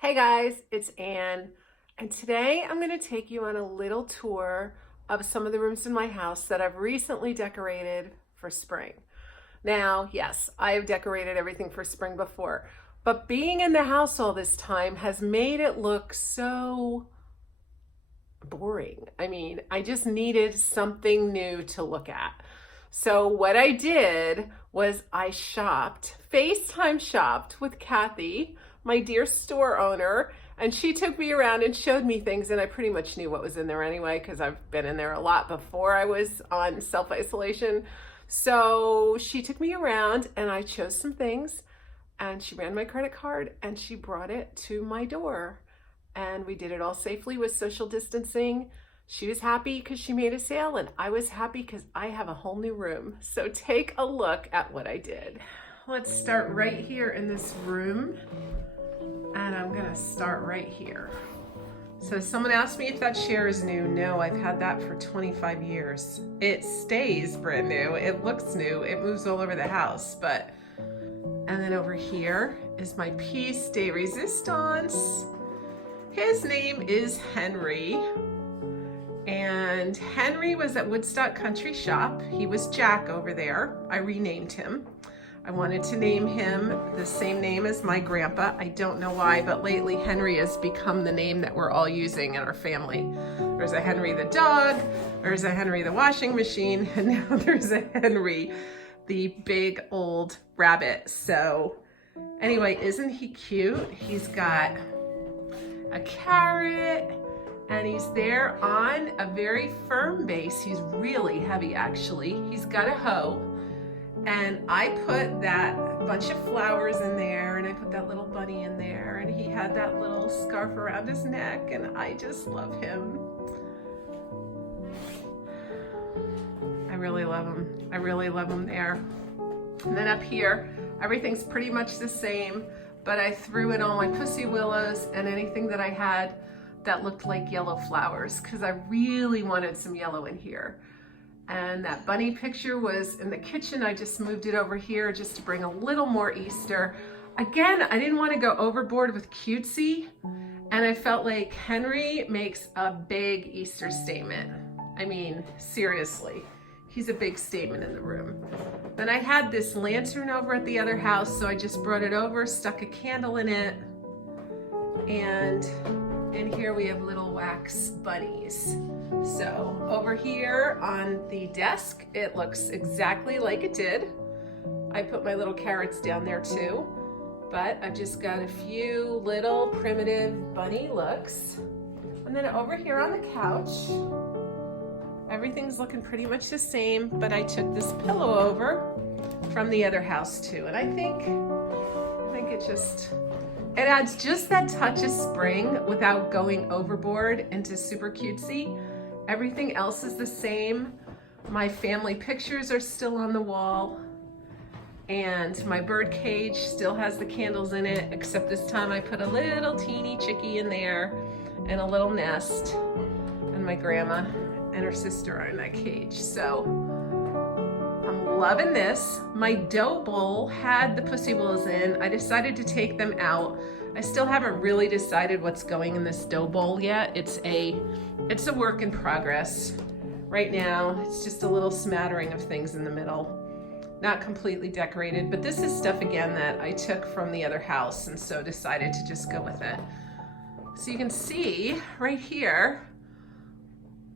Hey guys, it's Anne, and today I'm going to take you on a little tour of some of the rooms in my house that I've recently decorated for spring. Now, yes, I have decorated everything for spring before, but being in the house all this time has made it look so boring. I just needed something new to look at. So what I did was I FaceTime shopped with Kathy, my dear store owner, and she took me around and showed me things, and I pretty much knew what was in there anyway because I've been in there a lot before I was on self-isolation. So she took me around and I chose some things, and she ran my credit card and she brought it to my door. And we did it all safely with social distancing. She was happy because she made a sale, and I was happy because I have a whole new room. So take a look at what I did. Let's start right here in this room. And I'm gonna start right here. So someone asked me if that chair is new. No, I've had that for 25 years. It stays brand new. It looks new. It moves all over the house, but. And then over here is my piece de resistance. His name is Henry. And Henry was at Woodstock Country Shop. He was Jack over there. I renamed him. I wanted to name him the same name as my grandpa. I don't know why, but lately Henry has become the name that we're all using in our family. There's a Henry the dog, there's a Henry the washing machine, and now there's a Henry the big old rabbit. So anyway, isn't he cute? He's got a carrot, and he's there on a very firm base. He's really heavy, actually. He's got a hoe. And I put that bunch of flowers in there, and I put that little bunny in there, and he had that little scarf around his neck, and I just love him. I really love him. I really love him there. And then up here, everything's pretty much the same, but I threw in all my pussy willows and anything that I had that looked like yellow flowers, because I really wanted some yellow in here. And that bunny picture was in the kitchen. I just moved it over here just to bring a little more Easter. Again, I didn't want to go overboard with cutesy, and I felt like Henry makes a big Easter statement. I mean, seriously, he's a big statement in the room. Then I had this lantern over at the other house, so I just brought it over, stuck a candle in it, and in here we have little wax bunnies. So over here on the desk, it looks exactly like it did. I put my little carrots down there too, but I've just got a few little primitive bunny looks. And then over here on the couch, everything's looking pretty much the same, but I took this pillow over from the other house too. And I think it adds just that touch of spring without going overboard into super cutesy. Everything else is the same. My family pictures are still on the wall, and my bird cage still has the candles in it, except this time I put a little teeny chickie in there and a little nest, and my grandma and her sister are in that cage. So I'm loving this. My dough bowl had the pussy willows in. I decided to take them out. I still haven't really decided what's going in this dough bowl yet. It's a work in progress. Right now, it's just a little smattering of things in the middle. Not completely decorated, but this is stuff again that I took from the other house, and so decided to just go with it. So you can see right here,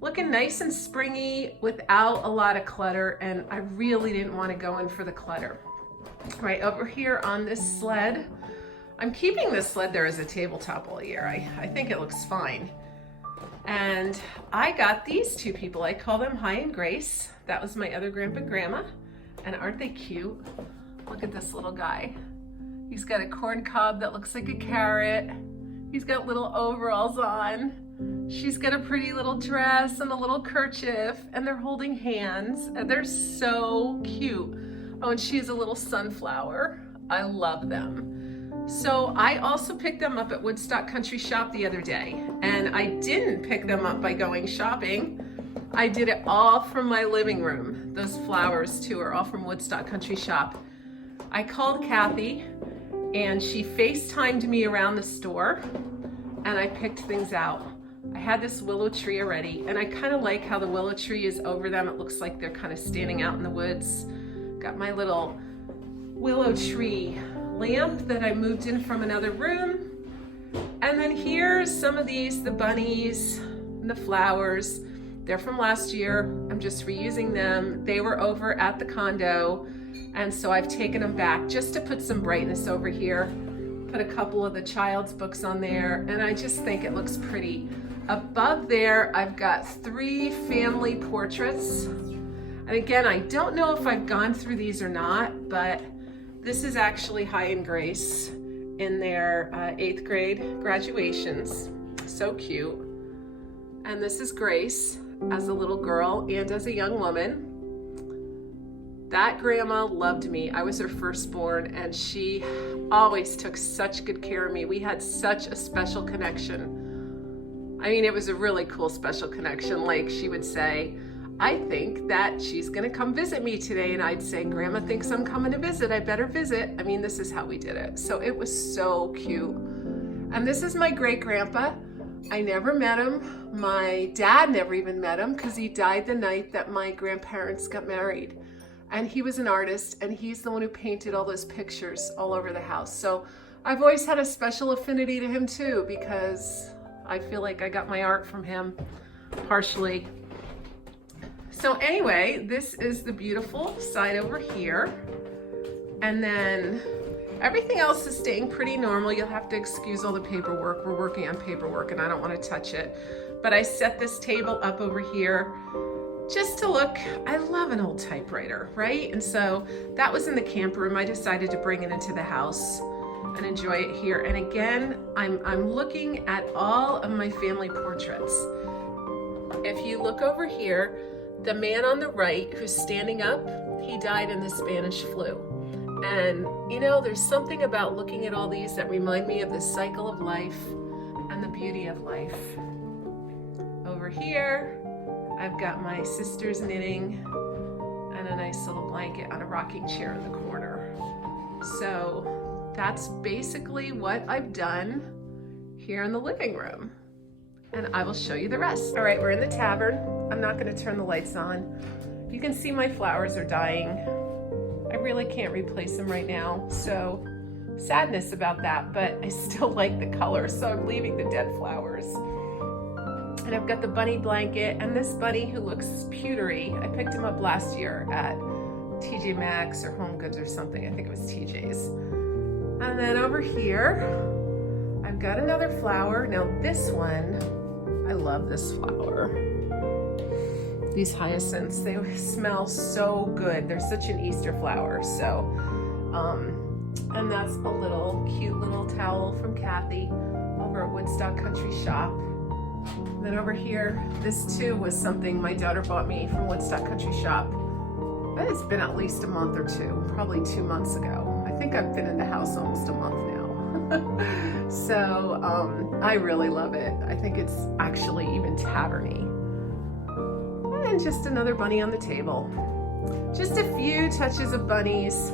looking nice and springy without a lot of clutter, and I really didn't want to go in for the clutter. Right over here on this sled, I'm keeping this sled there as a tabletop all year. I think it looks fine. And I got these two people. I call them Hi and Grace. That was my other grandpa and grandma. And aren't they cute? Look at this little guy. He's got a corn cob that looks like a carrot. He's got little overalls on. She's got a pretty little dress and a little kerchief, and they're holding hands, and they're so cute. Oh, and she has a little sunflower. I love them. So I also picked them up at Woodstock Country Shop the other day, and I didn't pick them up by going shopping. I did it all from my living room. Those flowers too are all from Woodstock Country Shop. I called Kathy and she FaceTimed me around the store and I picked things out. I had this willow tree already, and I kind of like how the willow tree is over them. It looks like they're kind of standing out in the woods. Got my little willow tree lamp that I moved in from another room. And then here's some of these, the bunnies and the flowers. They're from last year. I'm just reusing them. They were over at the condo, and so I've taken them back just to put some brightness over here. Put a couple of the child's books on there, and I just think it looks pretty. Above there, I've got 3 family portraits. And again, I don't know if I've gone through these or not, but this is actually Hi and Grace in their 8th grade graduations. So cute. And this is Grace as a little girl and as a young woman. That grandma loved me. I was her firstborn, and she always took such good care of me. We had such a special connection. I mean, it was a really cool special connection. Like, she would say, I think that she's gonna come visit me today. And I'd say, Grandma thinks I'm coming to visit. I better visit. I mean, this is how we did it. So it was so cute. And this is my great grandpa. I never met him. My dad never even met him because he died the night that my grandparents got married. And he was an artist, and he's the one who painted all those pictures all over the house. So I've always had a special affinity to him too, because I feel like I got my art from him, partially. So anyway, this is the beautiful side over here. And then everything else is staying pretty normal. You'll have to excuse all the paperwork. We're working on paperwork and I don't want to touch it. But I set this table up over here just to look. I love an old typewriter, right? And so that was in the camper room. I decided to bring it into the house and enjoy it here. And again, I'm looking at all of my family portraits. If you look over here, the man on the right who's standing up, he died in the Spanish flu. And you know, there's something about looking at all these that remind me of the cycle of life and the beauty of life. Over here, I've got my sister's knitting and a nice little blanket on a rocking chair in the corner. So that's basically what I've done here in the living room. And I will show you the rest. All right, we're in the tavern. I'm not gonna turn the lights on. You can see my flowers are dying. I really can't replace them right now, so sadness about that, but I still like the color, so I'm leaving the dead flowers. And I've got the bunny blanket, and this bunny who looks pewtery, I picked him up last year at TJ Maxx or Home Goods or something. I think it was TJ's. And then over here, I've got another flower. Now this one, I love this flower. These hyacinths, they smell so good. They're such an Easter flower. So, and that's a little cute little towel from Kathy over at Woodstock Country Shop. And then over here, this too was something my daughter bought me from Woodstock Country Shop. But it's been at least a month or two, probably 2 months ago. I think I've been in the house almost a month now. So I really love it. I think it's actually even taverny. And just another bunny on the table. Just a few touches of bunnies,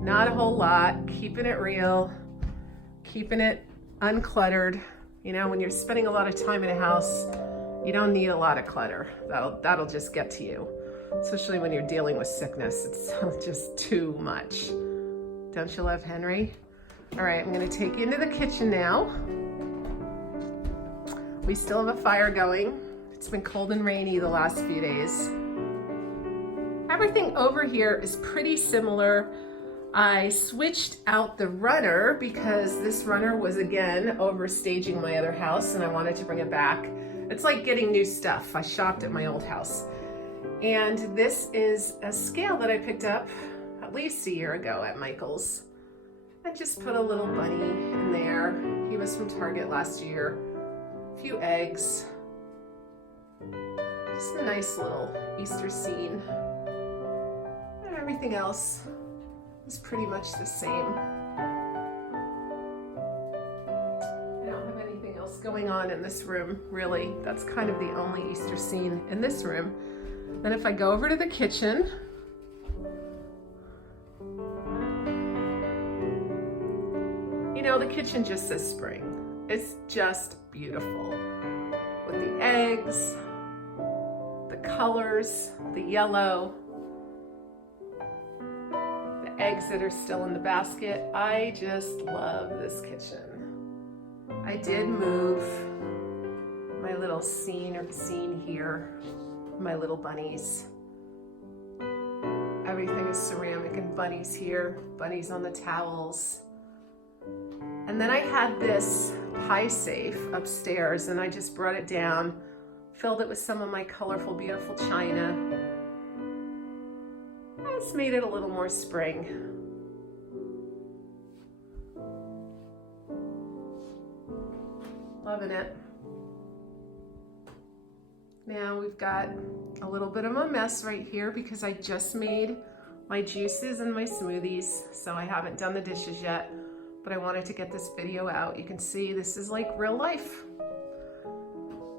not a whole lot, keeping it real, keeping it uncluttered. You know, when you're spending a lot of time in a house, you don't need a lot of clutter. That'll just get to you. Especially when you're dealing with sickness, it's just too much. Don't you love Henry? All right, I'm gonna take you into the kitchen now. We still have a fire going. It's been cold and rainy the last few days. Everything over here is pretty similar. I switched out the runner because this runner was again overstaging my other house and I wanted to bring it back. It's like getting new stuff. I shopped at my old house. And this is a scale that I picked up at least a year ago at Michael's. I just put a little bunny in there. He was from Target last year. A few eggs. Just a nice little Easter scene. And everything else is pretty much the same. I don't have anything else going on in this room, really. That's kind of the only Easter scene in this room. Then if I go over to the kitchen, know, the kitchen just says spring. It's just beautiful. With the eggs, the colors, the yellow, the eggs that are still in the basket. I just love this kitchen. I did move my little scene here, my little bunnies. Everything is ceramic and bunnies here, bunnies on the towels. And then I had this pie safe upstairs and I just brought it down, filled it with some of my colorful, beautiful china. I just made it a little more spring. Loving it. Now we've got a little bit of a mess right here because I just made my juices and my smoothies, so I haven't done the dishes yet, but I wanted to get this video out. You can see this is like real life.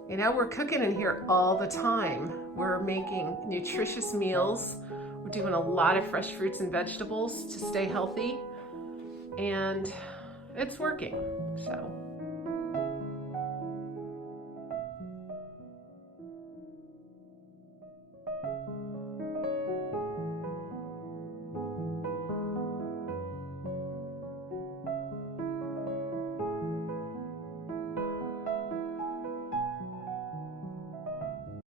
You know, we're cooking in here all the time. We're making nutritious meals. We're doing a lot of fresh fruits and vegetables to stay healthy, and it's working, so.